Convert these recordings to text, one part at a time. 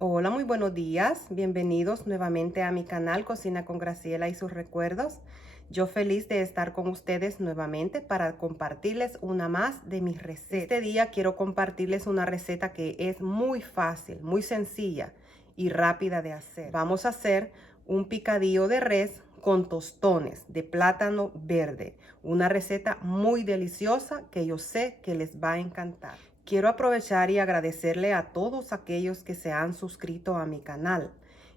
Hola, muy buenos días. Bienvenidos nuevamente a mi canal Cocina con Graciela y sus recuerdos. Yo feliz de estar con ustedes nuevamente para compartirles una más de mis recetas. Este día quiero compartirles una receta que es muy fácil, muy sencilla y rápida de hacer. Vamos a hacer un picadillo de res con tostones de plátano verde. Una receta muy deliciosa que yo sé que les va a encantar. Quiero aprovechar y agradecerle a todos aquellos que se han suscrito a mi canal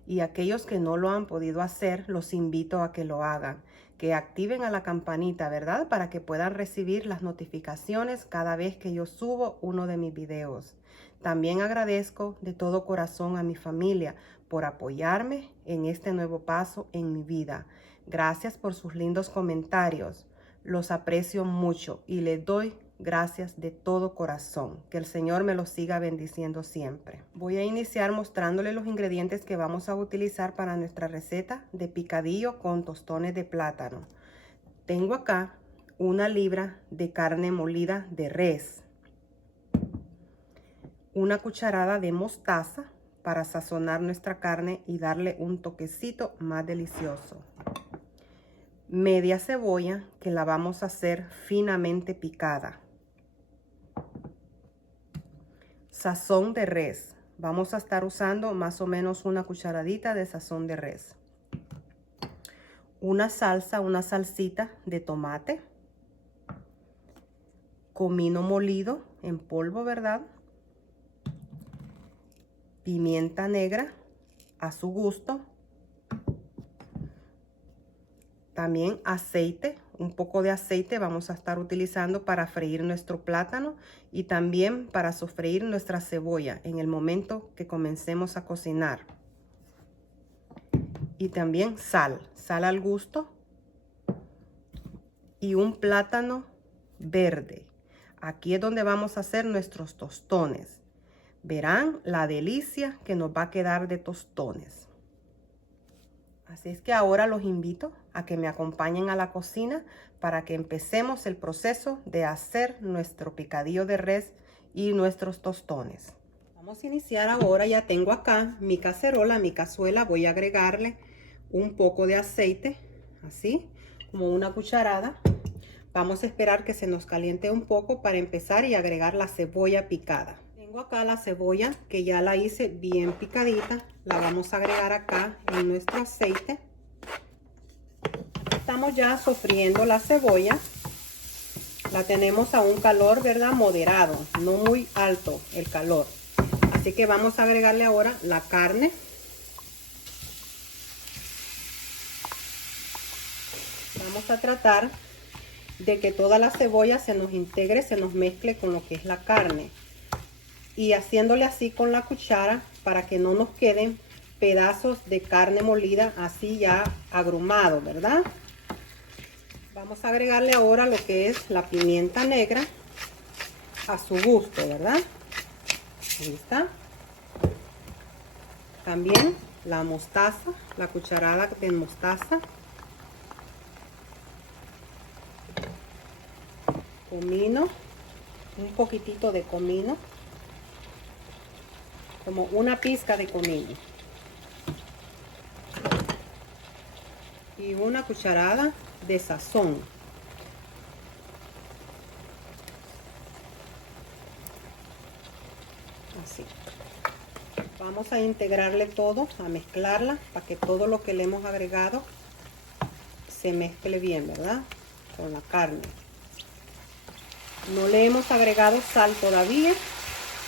y aquellos que no lo han podido hacer, los invito a que lo hagan, que activen a la campanita, ¿verdad? Para que puedan recibir las notificaciones cada vez que yo subo uno de mis videos. También agradezco de todo corazón a mi familia por apoyarme en este nuevo paso en mi vida. Gracias por sus lindos comentarios. Los aprecio mucho y les doy gracias de todo corazón. Que el Señor me los siga bendiciendo siempre. Voy a iniciar mostrándole los ingredientes que vamos a utilizar para nuestra receta de picadillo con tostones de plátano. Tengo acá 1 libra de carne molida de res, 1 cucharada de mostaza para sazonar nuestra carne y darle un toquecito más delicioso. Media cebolla que la vamos a hacer finamente picada. Sazón de res. Vamos a estar usando más o menos 1 cucharadita de sazón de res. Una salsita de tomate. Comino molido en polvo, ¿verdad? Pimienta negra a su gusto. También aceite, un poco de aceite vamos a estar utilizando para freír nuestro plátano y también para sofreír nuestra cebolla en el momento que comencemos a cocinar. Y también sal al gusto y un plátano verde. Aquí es donde vamos a hacer nuestros tostones. Verán la delicia que nos va a quedar de tostones. Así es que ahora los invito a que me acompañen a la cocina para que empecemos el proceso de hacer nuestro picadillo de res y nuestros tostones. Vamos a iniciar ahora. Ya tengo acá mi cacerola, mi cazuela. Voy a agregarle un poco de aceite, así como 1 cucharada. Vamos a esperar que se nos caliente un poco para empezar y agregar la cebolla picada. Tengo acá la cebolla que ya la hice bien picadita. La vamos a agregar acá en nuestro aceite. Estamos ya sofriendo la cebolla. La tenemos a un calor, ¿verdad? Moderado, no muy alto el calor. Así que vamos a agregarle ahora la carne. Vamos a tratar de que toda la cebolla se nos integre, se nos mezcle con lo que es la carne. Y haciéndole así con la cuchara para que no nos queden pedazos de carne molida así ya agrumado, ¿verdad? Vamos a agregarle ahora lo que es la pimienta negra a su gusto, ¿verdad? Ahí está. También la mostaza, la cucharada de mostaza. Comino, un poquitito de comino. Como 1 pizca de comino y 1 cucharada de sazón. Así. Vamos a integrarle todo, a mezclarla para que todo lo que le hemos agregado se mezcle bien, ¿verdad? Con la carne. No le hemos agregado sal todavía,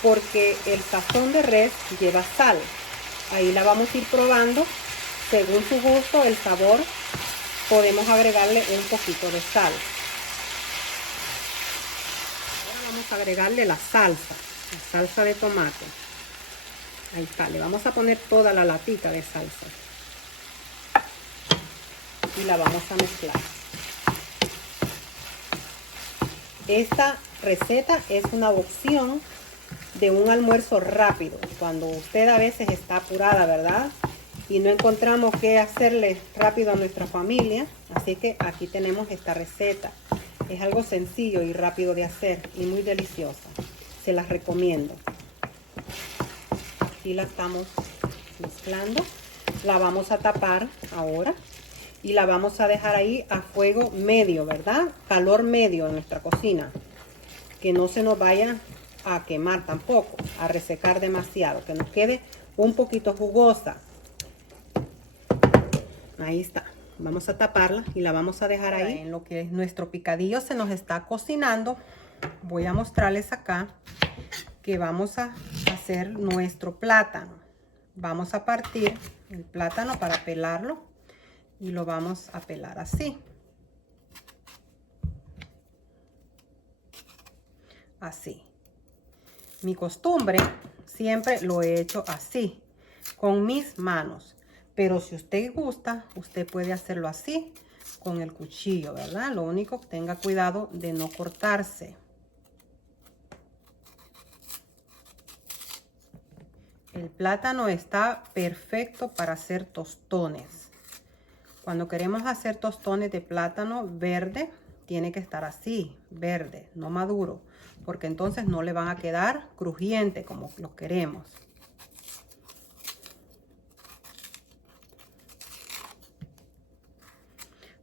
porque el sazón de res lleva sal. Ahí la vamos a ir probando según su gusto, el sabor. Podemos agregarle un poquito de sal. Ahora vamos a agregarle la salsa de tomate. Ahí está, le vamos a poner toda la latita de salsa y la vamos a mezclar. Esta receta es una opción de un almuerzo rápido, cuando usted a veces está apurada, ¿verdad? Y no encontramos qué hacerle rápido a nuestra familia. Así que aquí tenemos esta receta. Es algo sencillo y rápido de hacer y muy deliciosa. Se las recomiendo. Así la estamos mezclando. La vamos a tapar ahora y la vamos a dejar ahí a fuego medio, ¿verdad? Calor medio en nuestra cocina. Que no se nos vaya a quemar tampoco, a resecar demasiado, que nos quede un poquito jugosa. Ahí está. Vamos a taparla y la vamos a dejar ahí. En lo que nuestro picadillo se nos está cocinando, voy a mostrarles acá que vamos a hacer nuestro plátano. Vamos a partir el plátano para pelarlo y lo vamos a pelar así. Así. Mi costumbre siempre lo he hecho así, con mis manos. Pero si usted gusta, usted puede hacerlo así, con el cuchillo, ¿verdad? Lo único, tenga cuidado de no cortarse. El plátano está perfecto para hacer tostones. Cuando queremos hacer tostones de plátano verde, tiene que estar así, verde, no maduro, porque entonces no le van a quedar crujientes como lo queremos.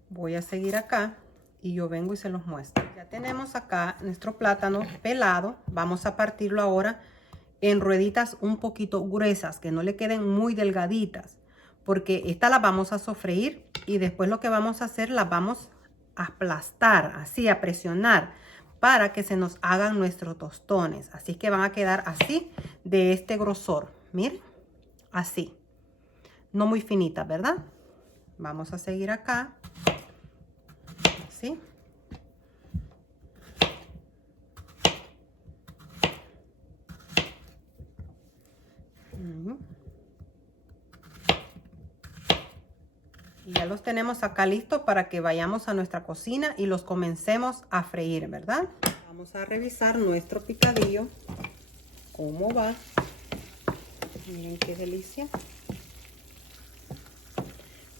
Voy a seguir acá y yo vengo y se los muestro. Ya tenemos acá nuestro plátano pelado. Vamos a partirlo ahora en rueditas un poquito gruesas, que no le queden muy delgaditas, porque esta la vamos a sofreír y después lo que vamos a hacer, las vamos a aplastar, así a presionar, para que se nos hagan nuestros tostones. Así que van a quedar así, de este grosor. Miren, así. No muy finitas, ¿verdad? Vamos a seguir acá. Así. Y ya los tenemos acá listos para que vayamos a nuestra cocina y los comencemos a freír, ¿verdad? Vamos a revisar nuestro picadillo, cómo va. Miren qué delicia.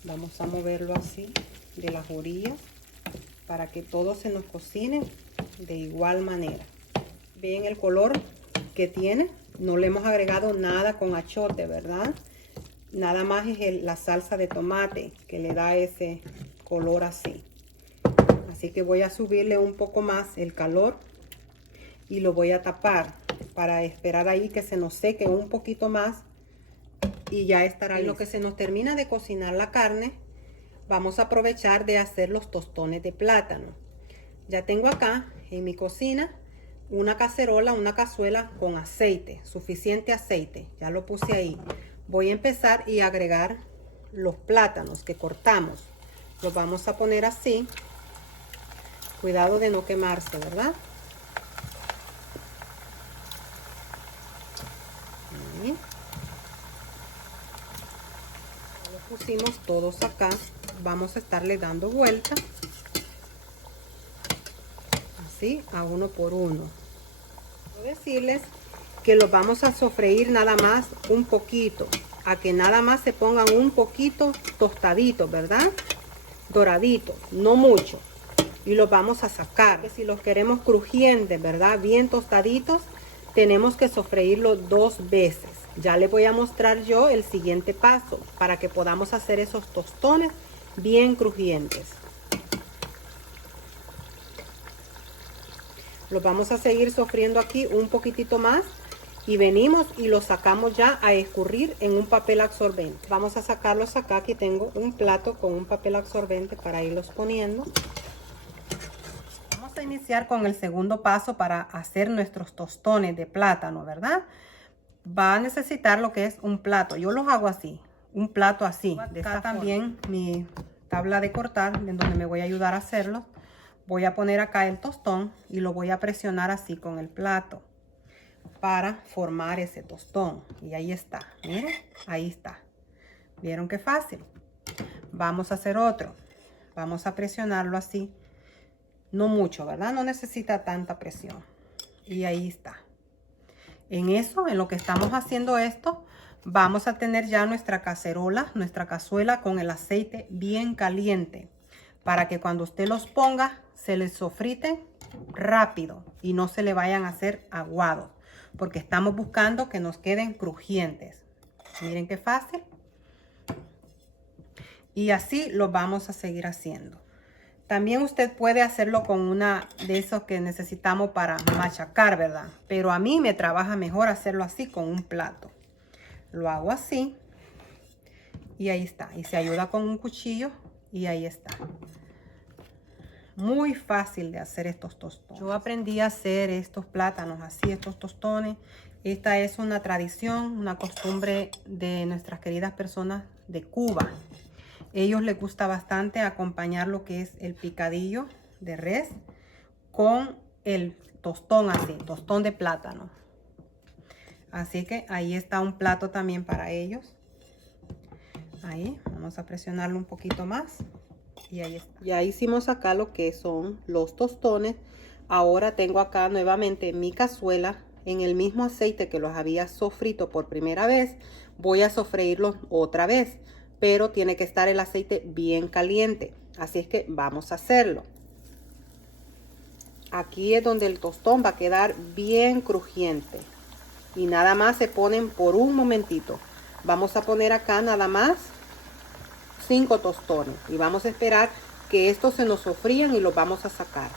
Vamos a moverlo así de las orillas para que todo se nos cocine de igual manera. Ven el color que tiene. No le hemos agregado nada con achiote, ¿verdad? Nada más es la salsa de tomate que le da ese color así. Así que voy a subirle un poco más el calor y lo voy a tapar para esperar ahí que se nos seque un poquito más y ya estará listo. En lo que se nos termina de cocinar la carne, vamos a aprovechar de hacer los tostones de plátano. Ya tengo acá en mi cocina una cacerola, una cazuela con aceite, suficiente aceite. Ya lo puse ahí. Voy a empezar y agregar los plátanos que cortamos. Los vamos a poner así. Cuidado de no quemarse, ¿verdad? Ahí. Ya los pusimos todos acá. Vamos a estarle dando vuelta. Así, a uno por uno. Quiero decirles que los vamos a sofreír nada más un poquito, a que nada más se pongan un poquito tostaditos, ¿verdad? Doraditos, no mucho. Y los vamos a sacar. Si los queremos crujientes, ¿verdad? Bien tostaditos, tenemos que sofreírlos 2 veces. Ya les voy a mostrar yo el siguiente paso para que podamos hacer esos tostones bien crujientes. Los vamos a seguir sofriendo aquí un poquitito más. Y venimos y los sacamos ya a escurrir en un papel absorbente. Vamos a sacarlos acá. Aquí tengo un plato con un papel absorbente para irlos poniendo. Vamos a iniciar con el segundo paso para hacer nuestros tostones de plátano, ¿verdad? Va a necesitar lo que es un plato. Yo los hago así, un plato así. De acá también mi tabla de cortar, en donde me voy a ayudar a hacerlo. Voy a poner acá el tostón y lo voy a presionar así con el plato para formar ese tostón. Y ahí está, miren, ahí está. ¿Vieron qué fácil? Vamos a hacer otro. Vamos a presionarlo así. No mucho, ¿verdad? No necesita tanta presión. Y ahí está. En eso, en lo que estamos haciendo esto, vamos a tener ya nuestra cacerola, nuestra cazuela con el aceite bien caliente. Para que cuando usted los ponga, se les sofriten rápido y no se le vayan a hacer aguados. Porque estamos buscando que nos queden crujientes. Miren qué fácil. Y así lo vamos a seguir haciendo. También usted puede hacerlo con una de esos que necesitamos para machacar, ¿verdad? Pero a mí me trabaja mejor hacerlo así con un plato. Lo hago así. Y ahí está. Y se ayuda con un cuchillo. Y ahí está. Muy fácil de hacer estos tostones. Yo aprendí a hacer estos plátanos así, estos tostones. Esta es una tradición, una costumbre de nuestras queridas personas de Cuba. Ellos les gusta bastante acompañar lo que es el picadillo de res con el tostón así, tostón de plátano. Así que ahí está un plato también para ellos. Ahí, vamos a presionarlo un poquito más. Y ahí está. Ya hicimos acá lo que son los tostones. Ahora tengo acá nuevamente mi cazuela en el mismo aceite que los había sofrito por primera vez. Voy a sofreírlos otra vez, pero tiene que estar el aceite bien caliente. Así es que vamos a hacerlo. Aquí es donde el tostón va a quedar bien crujiente. Y nada más se ponen por un momentito. Vamos a poner acá nada más 5 tostones. Y vamos a esperar que estos se nos sofrían y los vamos a sacar.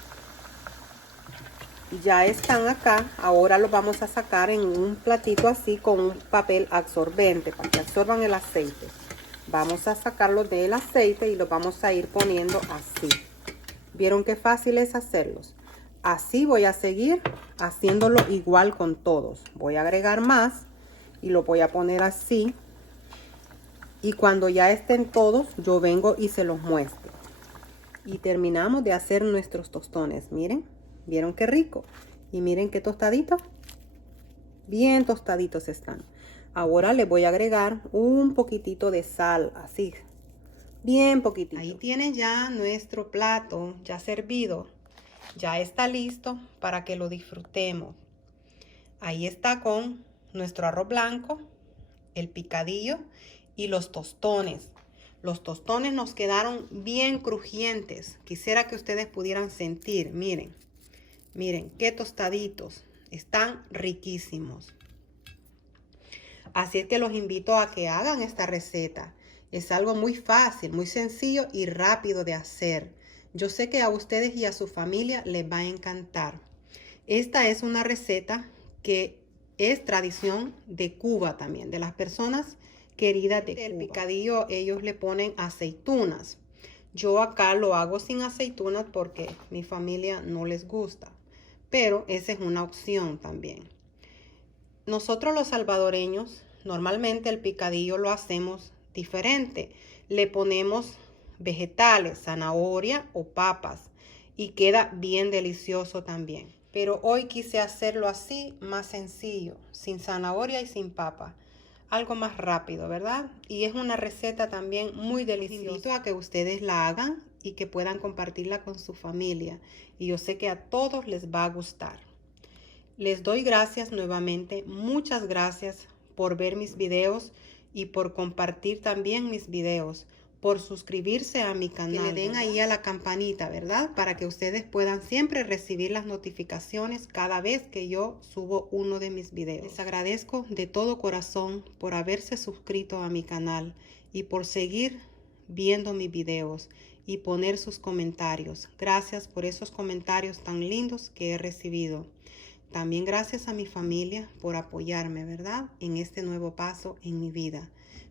Ya están acá. Ahora los vamos a sacar en un platito así con un papel absorbente para que absorban el aceite. Vamos a sacarlos del aceite y los vamos a ir poniendo así. ¿Vieron qué fácil es hacerlos? Así voy a seguir haciéndolo igual con todos. Voy a agregar más y lo voy a poner así. Y cuando ya estén todos, yo vengo y se los muestro. Y terminamos de hacer nuestros tostones. Miren, ¿vieron qué rico? Y miren qué tostaditos. Bien tostaditos están. Ahora le voy a agregar un poquitito de sal, así, bien poquitito. Ahí tienen ya nuestro plato ya servido. Ya está listo para que lo disfrutemos. Ahí está con nuestro arroz blanco, el picadillo y los tostones. Los tostones nos quedaron bien crujientes. Quisiera que ustedes pudieran sentir, miren, miren qué tostaditos. Están riquísimos. Así es que los invito a que hagan esta receta. Es algo muy fácil, muy sencillo y rápido de hacer. Yo sé que a ustedes y a su familia les va a encantar. Esta es una receta que es tradición de Cuba también, de las personas queridas de Cuba. El picadillo ellos le ponen aceitunas. Yo acá lo hago sin aceitunas porque mi familia no les gusta. Pero esa es una opción también. Nosotros los salvadoreños, normalmente el picadillo lo hacemos diferente. Le ponemos vegetales, zanahoria o papas y queda bien delicioso también. Pero hoy quise hacerlo así, más sencillo, sin zanahoria y sin papa. Algo más rápido, ¿verdad? Y es una receta también muy deliciosa. Invito a que ustedes la hagan y que puedan compartirla con su familia. Y yo sé que a todos les va a gustar. Les doy gracias nuevamente, muchas gracias por ver mis videos y por compartir también mis videos, por suscribirse a mi canal. Que le den ahí a la campanita, ¿verdad? Para que ustedes puedan siempre recibir las notificaciones cada vez que yo subo uno de mis videos. Les agradezco de todo corazón por haberse suscrito a mi canal y por seguir viendo mis videos y poner sus comentarios. Gracias por esos comentarios tan lindos que he recibido. También gracias a mi familia por apoyarme, ¿verdad? En este nuevo paso en mi vida.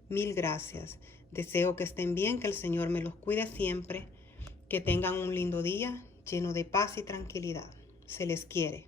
Mil gracias. Deseo que estén bien, que el Señor me los cuide siempre, que tengan un lindo día lleno de paz y tranquilidad. Se les quiere.